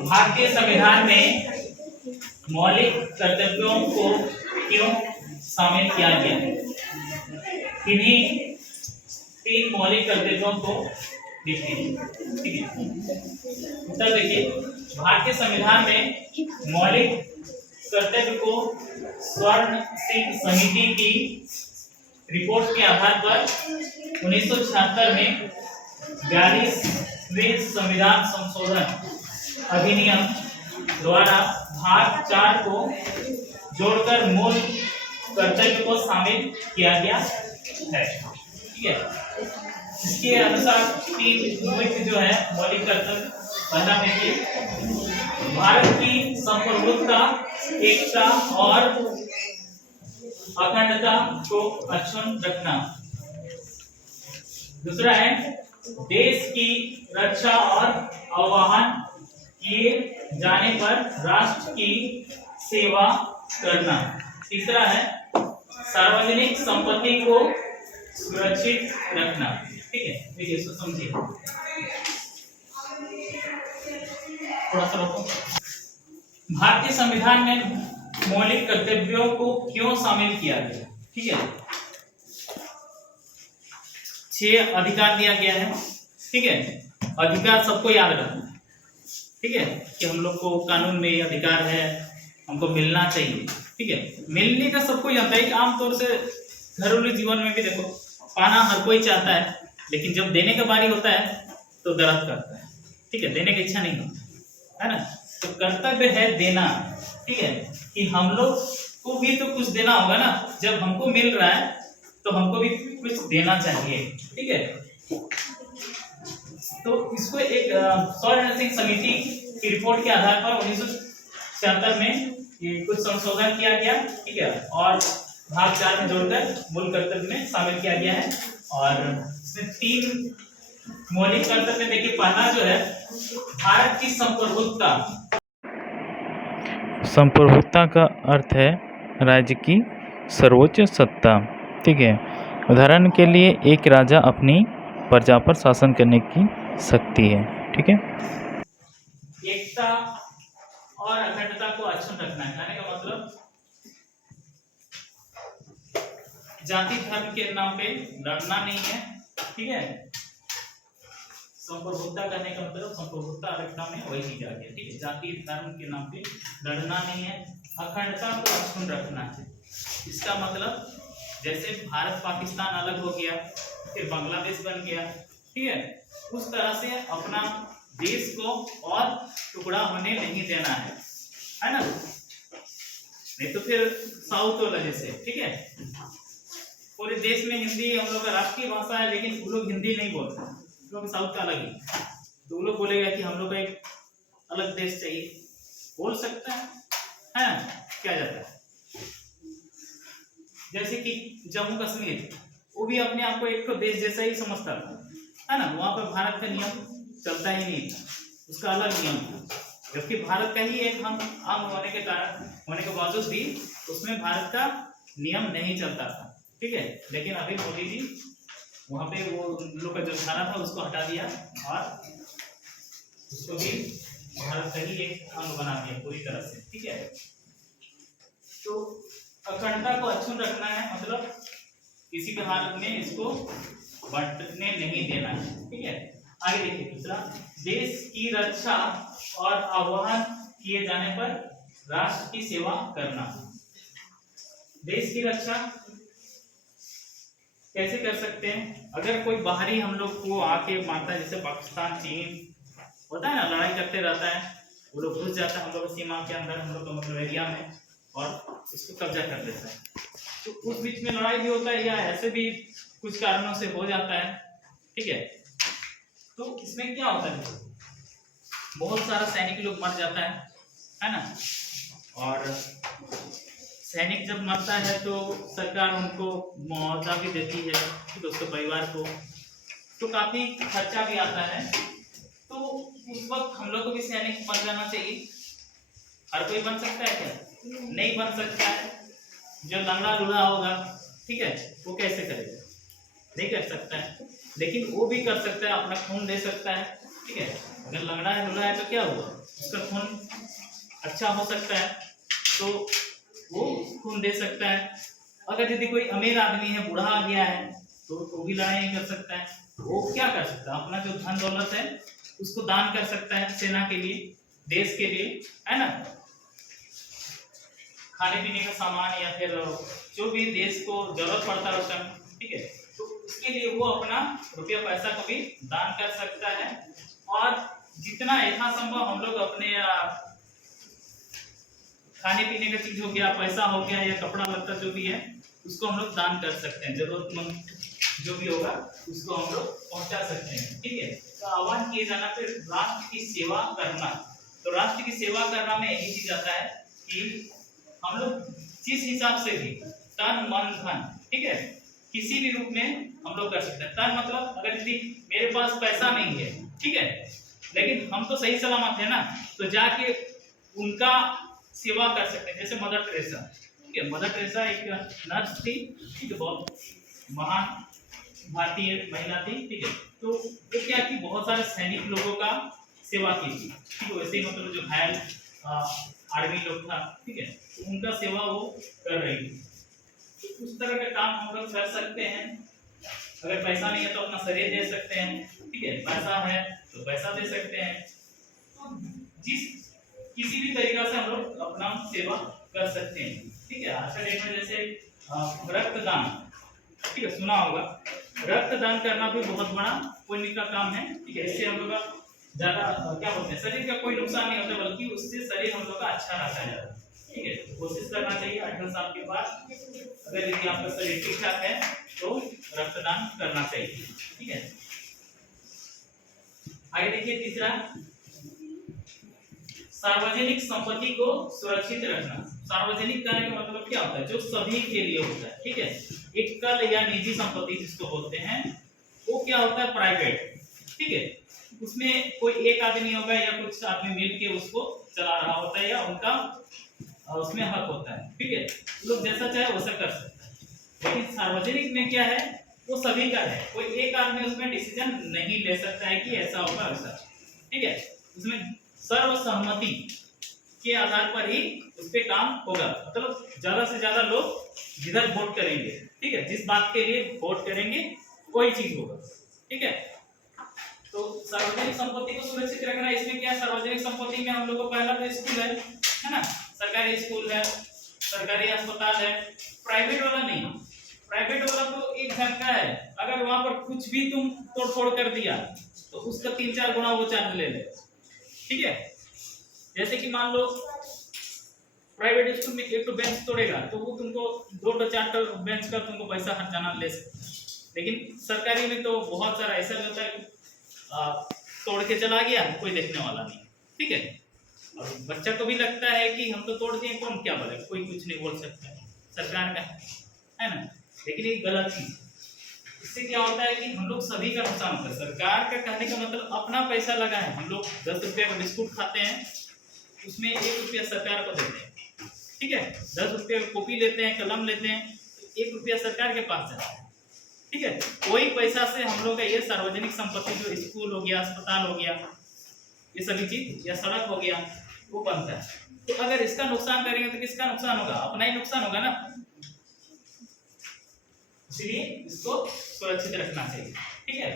भारतीय संविधान में मौलिक कर्तव्यों को क्यों शामिल किया गया? किन्हीं 3 मौलिक कर्तव्यों को देखिए, ठीक है। उत्तर देखिए, भारतीय संविधान में मौलिक कर्तव्य को स्वर्ण सिंह समिति की रिपोर्ट के आधार पर 1976 में 42वें संविधान संशोधन अधिनियम द्वारा भाग 4 को जोड़कर मूल कर्तव्य को शामिल किया गया है, ठीक है। इसके अनुसार 3 मुख्य जो है मौलिक कर्तव्य, पहला देखिए, भारत की संप्रभुता, एकता और अखंडता को अक्षुण्ण रखना। दूसरा है देश की रक्षा और आह्वान किए जाने पर राष्ट्र की सेवा करना। तीसरा है सार्वजनिक संपत्ति को सुरक्षित रखना, ठीक है। देखिए इसको समझिए, थोड़ा सा रोको। भारतीय संविधान में मौलिक कर्तव्यों को क्यों शामिल किया गया, ठीक है। 6 अधिकार दिया गया है, ठीक है। अधिकार सबको याद रखना, ठीक है, कि हम लोग को कानून में अधिकार है, हमको मिलना चाहिए, ठीक है। मिलने का सबको जानता है कि आमतौर से घरेलू जीवन में भी देखो, पाना हर कोई चाहता है, लेकिन जब देने का बारी होता है तो दर्द करता है, ठीक है। देने की इच्छा नहीं होती है ना। तो कर्तव्य है देना, ठीक है, कि हम लोग को भी तो कुछ देना होगा ना। जब हमको मिल रहा है तो हमको भी कुछ देना चाहिए, ठीक है। तो इसको एक स्वर्ण सिंह समिति की रिपोर्ट के आधार पर 1976 में ये कुछ संशोधन किया गया, ठीक है, और भाग 4 में जोड़कर मूल कर्तव्य में शामिल किया गया है। और इसमें 3 मौलिक कर्तव्य देखिए, पहला जो है भारत की संप्रभुता। संप्रभुता का अर्थ है राज्य की सर्वोच्च सत्ता, ठीक है। उदाहरण के लिए एक राजा अपनी प्रजा पर शासन करने की शक्ति है, ठीक है। एकता और अखंडता को अक्षुण्ण रखना है, कहने का मतलब जाति धर्म के नाम पे लड़ना नहीं है, ठीक है। संप्रभुता करने का मतलब संप्रभुता रखना में वही चीज आ गया, ठीक है। जाति धर्म के नाम पे लड़ना नहीं है। अखंडता को अक्षुण्ण रखना है, इसका मतलब जैसे भारत पाकिस्तान अलग हो गया, फिर बांग्लादेश बन गया, ठीक है, उस तरह से अपना देश को और टुकड़ा होने नहीं देना है ना। नहीं तो फिर साउथ वाला जैसे, ठीक है, पूरे देश में हिंदी हम लोग का राष्ट्रीय भाषा है, लेकिन वो लोग हिंदी नहीं बोलते, लोग साउथ का अलग ही, तो वो लोग बोलेगा कि हम लोग का एक अलग देश चाहिए, बोल सकता है क्या जाता है। जैसे कि जम्मू कश्मीर, वो भी अपने आप को एक तो देश जैसा ही समझता था, है ना। वहां पर भारत का नियम चलता ही नहीं था, उसका अलग नियम था, जबकि भारत का ही एक हम अंग होने के कारण होने के बावजूद भी उसमें भारत का नियम नहीं चलता था, ठीक है। लेकिन अभी मोदी जी वहां पे वो लोग का जो धारा था उसको हटा दिया और उसको भी भारत का ही एक अंग बना दिया पूरी तरह से, ठीक है। तो अखंडता को अक्षुण्ण रखना है, मतलब किसी भी हालत में इसको बंटने नहीं देना है, ठीक है। आगे देखिए दूसरा, देश की रक्षा और आह्वान किए जाने पर राष्ट्र की सेवा करना। देश की रक्षा कैसे कर सकते हैं? अगर कोई बाहरी हम लोग को आके मारता है, जैसे पाकिस्तान चीन होता है ना, लड़ाई करते रहता है, वो लोग घुस जाता है हम लोग सीमा के अंदर, हम लोग का मतलब एरिया में, और इसको कब्जा कर लेता है, तो उस बीच में लड़ाई भी होता है या ऐसे भी कुछ कारणों से हो जाता है, ठीक है। तो इसमें क्या होता है, बहुत सारा सैनिक लोग मर जाता है ना। और सैनिक जब मरता है तो सरकार उनको मुआवजा भी देती है, ठीक है, उसके परिवार को, तो काफी खर्चा भी आता है। तो उस वक्त हम लोग को भी सैनिक बन जाना चाहिए। हर कोई बन सकता है क्या? नहीं बन सकता है। जो लंगड़ा लूढ़ा होगा, ठीक है, वो कैसे करेगा? नहीं कर सकता है, लेकिन वो भी कर सकता है, अपना खून दे सकता है, ठीक है। अगर लंगड़ा है लूला है तो क्या हुआ, उसका खून अच्छा हो सकता है तो वो खून दे सकता है। अगर यदि कोई अमीर आदमी है, बूढ़ा आ गया है, तो वो भी लड़ाई कर सकता है। वो क्या कर सकता है, अपना जो धन दौलत है उसको दान कर सकता है सेना के लिए, देश के लिए, है ना। खाने पीने का सामान या फिर जो भी देश को जरूरत पड़ता है उस टाइम, ठीक है, तो उसके लिए वो अपना रुपया पैसा को भी दान कर सकता है। और जितना यथासंभव हम लोग अपने खाने पीने का चीज हो गया, पैसा हो गया या कपड़ा लत्ता जो भी है उसको हम लोग दान कर सकते हैं, जरूरतमंद जो भी होगा उसको हम लोग पहुंचा सकते हैं, ठीक है। तो आह्वान किए जाना फिर राष्ट्र की सेवा करना। तो राष्ट्र की सेवा करना में यही चीज आता है कि हम लोग जिस हिसाब से भी तन मन धन, ठीक है, किसी भी रूप में हम लोग कर सकते हैं। तन मतलब अगर यदि मेरे पास पैसा नहीं है, ठीक है, लेकिन हम तो सही सलामत है ना, तो जाके उनका सेवा कर सकते हैं। जैसे मदर टेरेसा, ठीक है, मदर टेरेसा एक नर्स थी, ठीक है, बहुत महान भारतीय महिला थी, ठीक है। तो वो क्या की बहुत सारे सैनिक लोगों का सेवा की थी, ठीक है। वैसे ही मतलब जो घायल आर्मी लोग था, ठीक है, तो उनका सेवा वो कर रही थी। तो उस तरह का काम हम लोग कर सकते हैं। अगर पैसा नहीं है तो अपना शरीर दे सकते हैं, ठीक है, पैसा है तो पैसा दे सकते हैं। तो जिस किसी भी तरीका से हम लोग अपना सेवा कर सकते हैं, ठीक है। आज के डेट में जैसे रक्तदान, ठीक है, सुना होगा, रक्तदान करना भी बहुत बड़ा पुण्य का काम है, ठीक है। इससे हम लोग का ज्यादा क्या बोलते हैं, शरीर का कोई नुकसान नहीं होता, बल्कि उससे शरीर हम लोग का अच्छा रहता है ज्यादा, ठीक है। तो कोशिश करना चाहिए 18 साल के बाद अगर यदि आपका शरीर ठीक ठाक है तो रक्तदान करना चाहिए, ठीक है। आगे देखिए तीसरा, सार्वजनिक संपत्ति को सुरक्षित रखना। सार्वजनिक कहने का मतलब क्या होता है, जो सभी के लिए होता है, ठीक है। एकल या निजी संपत्ति जिसको बोलते हैं, वो क्या होता है, प्राइवेट, ठीक है। उसमें कोई एक आदमी होगा या कुछ आदमी मिलके उसको चला रहा होता है या उनका उसमें हक होता है, ठीक है। लोग जैसा चाहे वैसा कर सकता है। लेकिन सार्वजनिक में क्या है, वो सभी का है, कोई एक आदमी उसमें डिसीजन नहीं ले सकता है कि ऐसा होगा वैसा, ठीक है। उसमें सर्वसम्मति के आधार पर ही उस पे काम होगा, मतलब ज्यादा से ज्यादा लोग जिधर वोट करेंगे, ठीक है, जिस बात के लिए वोट करेंगे कोई चीज होगा, ठीक है। तो सार्वजनिक संपत्ति को सुरक्षित रखना, इसमें क्या, सार्वजनिक संपत्ति में हम लोग को पहला तो स्कूल है ना, सरकारी स्कूल है, सरकारी अस्पताल है। प्राइवेट वाला नहीं, प्राइवेट वाला तो एक घर का है, अगर वहां पर कुछ भी तुम तोड़ फोड़ कर दिया तो उसका 3-4 गुना वो चार्ज ले ले, ठीक है। जैसे कि मान लो प्राइवेट स्कूल में एक तो बेंच तोड़ेगा तो वो तुमको 2-4 बेंच का तुमको पैसा हर्जाना ले सकता है। लेकिन सरकारी में तो बहुत सारा ऐसा होता है तोड़ के चला गया, कोई देखने वाला नहीं, ठीक है। और बच्चा को भी लगता है कि हम तो तोड़ दिए, कौन क्या बोले, कोई कुछ नहीं बोल सकता है, सरकार का है ना। लेकिन ये गलत चीज, इससे क्या होता है कि हम लोग सभी का नुकसान होता है। सरकार का कहने का मतलब अपना पैसा लगा है, हम लोग 10 रुपया का बिस्कुट खाते हैं, उसमें 1 रुपया सरकार को देते हैं, ठीक है। 10 रुपये का कॉपी लेते हैं, कलम लेते हैं, 1 रुपया सरकार के पास जाता है, ठीक है। कोई पैसा से हम लोग का ये सार्वजनिक संपत्ति जो स्कूल हो गया, अस्पताल हो गया, ये सभी चीज या सड़क हो गया, वो बनता है। तो अगर इसका नुकसान करेंगे तो किसका नुकसान होगा, अपना ही नुकसान होगा ना। इसलिए इसको सुरक्षित रखना चाहिए, ठीक है।